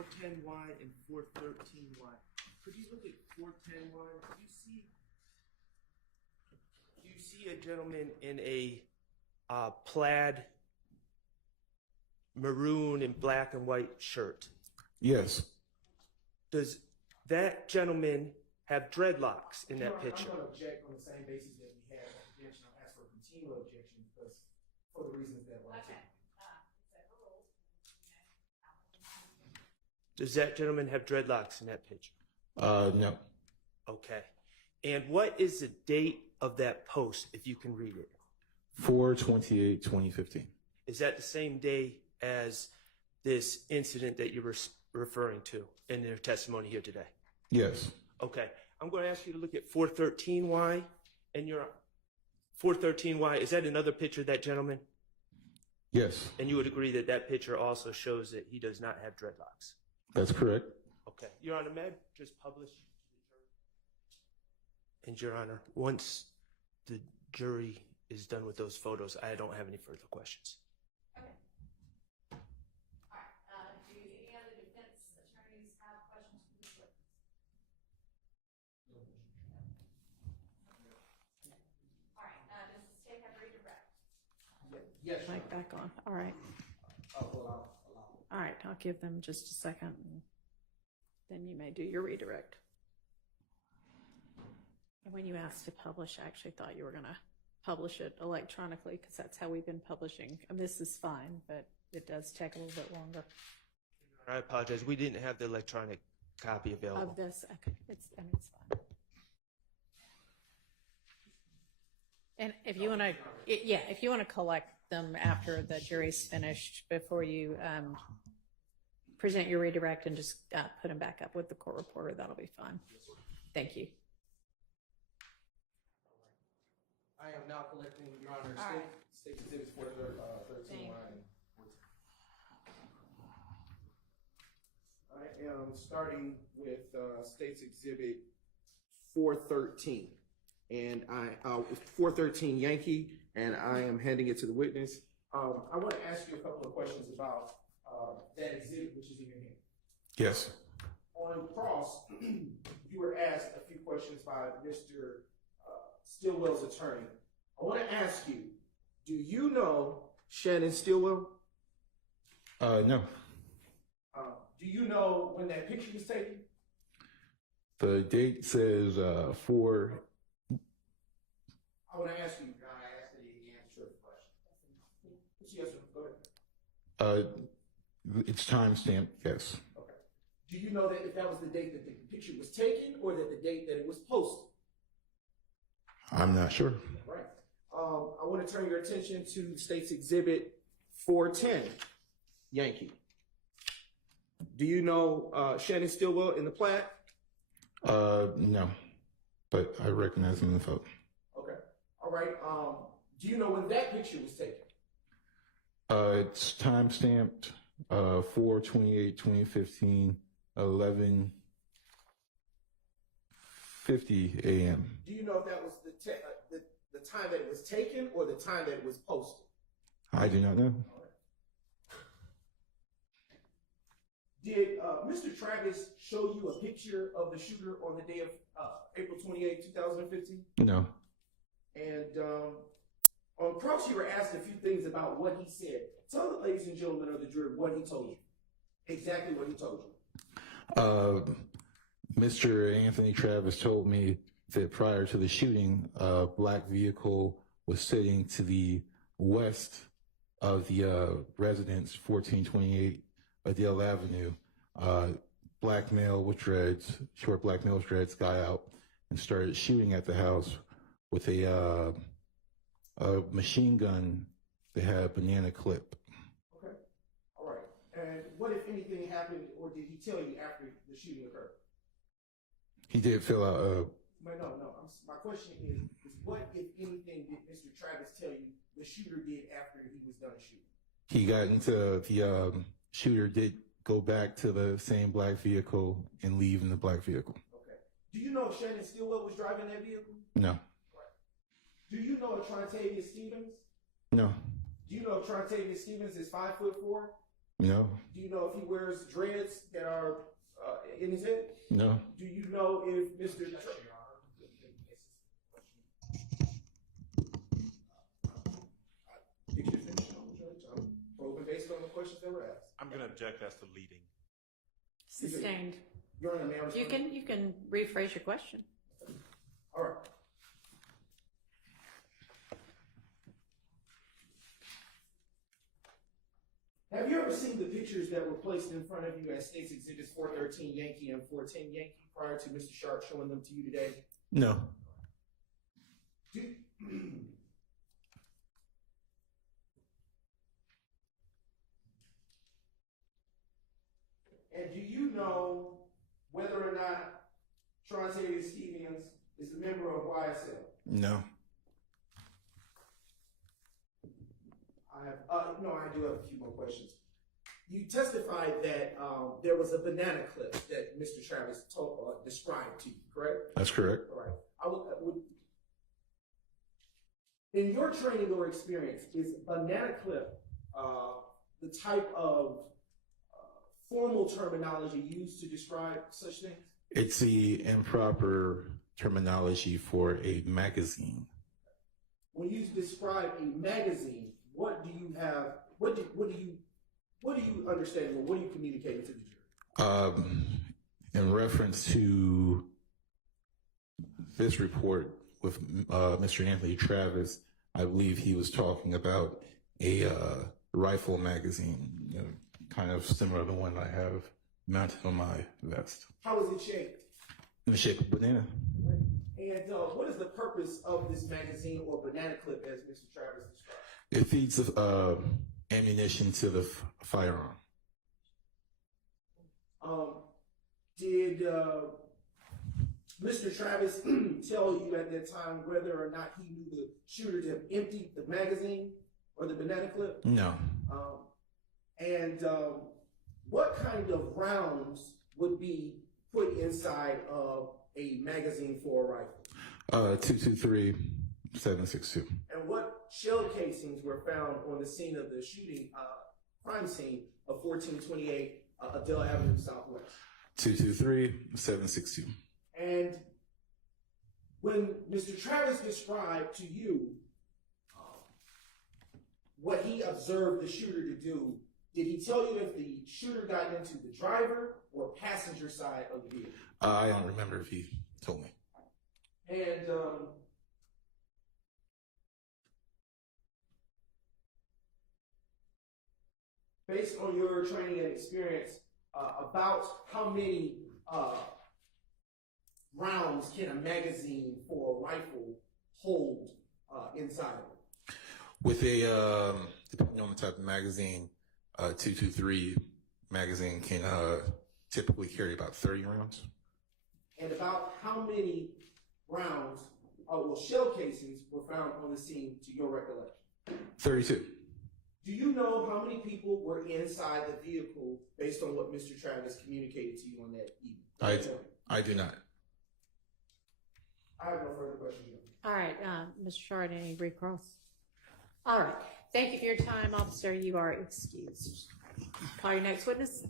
410Y and 413Y. Could you look at 410Y? Do you see a gentleman in a plaid maroon and black and white shirt? Yes. Does that gentleman have dreadlocks in that picture? I'm going to object on the same basis that we had an objection. I'll ask for a continual objection because for the reasons that were Okay. Does that gentleman have dreadlocks in that picture? No. Okay. And what is the date of that post, if you can read it? 4/28/2015. Is that the same day as this incident that you were referring to in their testimony here today? Yes. Okay. I'm going to ask you to look at 413Y and your 413Y. Is that another picture of that gentleman? Yes. And you would agree that that picture also shows that he does not have dreadlocks? That's correct. Okay. Your Honor, may I just publish? And Your Honor, once the jury is done with those photos, I don't have any further questions. Okay. All right. Do any other defense attorneys have questions for this witness? All right. Does the state have redirect? yes. Mic back on. All right. All right. I'll give them just a second. And then you may do your redirect. And when you asked to publish, I actually thought you were going to publish it electronically because that's how we've been publishing. And this is fine, but it does take a little bit longer. I apologize. We didn't have the electronic copy available. Of this, okay, it's fine. And if you want to, if you want to collect them after the jury's finished, before you present your redirect and just put them back up with the court reporter, that'll be fine. Thank you. I am now collecting, Your Honor, All right. state exhibits 413Y and 14. I am starting with State's Exhibit 413, and 413 Yankee, and I am handing it to the witness. I want to ask you a couple of questions about that exhibit, which is in your hand. Yes. On cross, you were asked a few questions by Mr. Stillwell's attorney. I want to ask you, do you know Shannon Stillwell? No. Do you know when that picture was taken? The date says 4. I want to ask you, I asked that he answer the question. Yes, sir. Go ahead. It's timestamped. Yes. Okay. Do you know that if that was the date that the picture was taken or that the date that it was posted? I'm not sure. Right. I want to turn your attention to State's Exhibit 410, Yankee. Do you know Shannon Stillwell in the plaid? No, but I recognize him in the photo. Okay. All right. Do you know when that picture was taken? It's timestamped 4/28/2015, 11:50 a.m. Do you know if that was the time that it was taken or the time that it was posted? I do not know. Did Mr. Travis show you a picture of the shooter on the day of April 28, 2015? No. And on cross, you were asked a few things about what he said. Tell the ladies and gentlemen of the jury what he told you. Exactly what he told you. Mr. Anthony Travis told me that prior to the shooting, a black vehicle was sitting to the west of the residence, 1428 Adele Avenue. Black male with dreads, short black male with dreads, got out and started shooting at the house with a machine gun that had a banana clip. Okay. All right. And what, if anything, happened, or did he tell you after the shooting occurred? He did fill out No. My question is what, if anything, did Mr. Travis tell you the shooter did after he was done shooting? he got into the shooter did go back to the same black vehicle and leave in the black vehicle. Okay. Do you know if Shannon Stillwell was driving that vehicle? No. Right. Do you know if Trontavious Stevens? No. Do you know if Trontavious Stevens is 5'4"? No. Do you know if he wears dreads that are in his head? No. Do you know if Mr. Probing based on the questions that were asked. I'm going to object as to leading. Sustained. Your Honor, may I respond? You can rephrase your question. All right. Have you ever seen the pictures that were placed in front of you as State's Exhibits 413 Yankee and 410 Yankee prior to Mr. Schardt showing them to you today? No. And do you know whether or not Trontavious Stevens is a member of YSL? No. I do have a few more questions. You testified that there was a banana clip that Mr. Travis described to you, correct? That's correct. All right. I would, in your training or experience, is banana clip the type of formal terminology used to describe such things? It's the improper terminology for a magazine. When you describe a magazine, what do you have? What do you understand? Or what are you communicating to the jury? In reference to this report with Mr. Anthony Travis, I believe he was talking about a rifle magazine, kind of similar to the one I have mounted on my vest. How is it shaped? In the shape of a banana. And what is the purpose of this magazine or banana clip, as Mr. Travis described? It feeds ammunition to the firearm. Did Mr. Travis tell you at that time whether or not he knew the shooter to have emptied the magazine or the banana clip? No. And what kind of rounds would be put inside of a magazine for a rifle? 223 762. And what shell casings were found on the scene of the shooting, crime scene of 1428 Adele Avenue Southwest? 223 762. And when Mr. Travis described to you what he observed the shooter to do, did he tell you if the shooter got into the driver or passenger side of the vehicle? I don't remember if he told me. And based on your training and experience, about how many rounds can a magazine for a rifle hold inside of it? With a, depending on the type of magazine, 223 magazine can typically carry about 30 rounds. And about how many rounds, shell casings were found on the scene to your recollection? 32. Do you know how many people were inside the vehicle based on what Mr. Travis communicated to you on that evening? I do not. I have no further questions. All right, Mr. Schardt, any recross? All right. Thank you for your time, officer. You are excused. Call your next witness.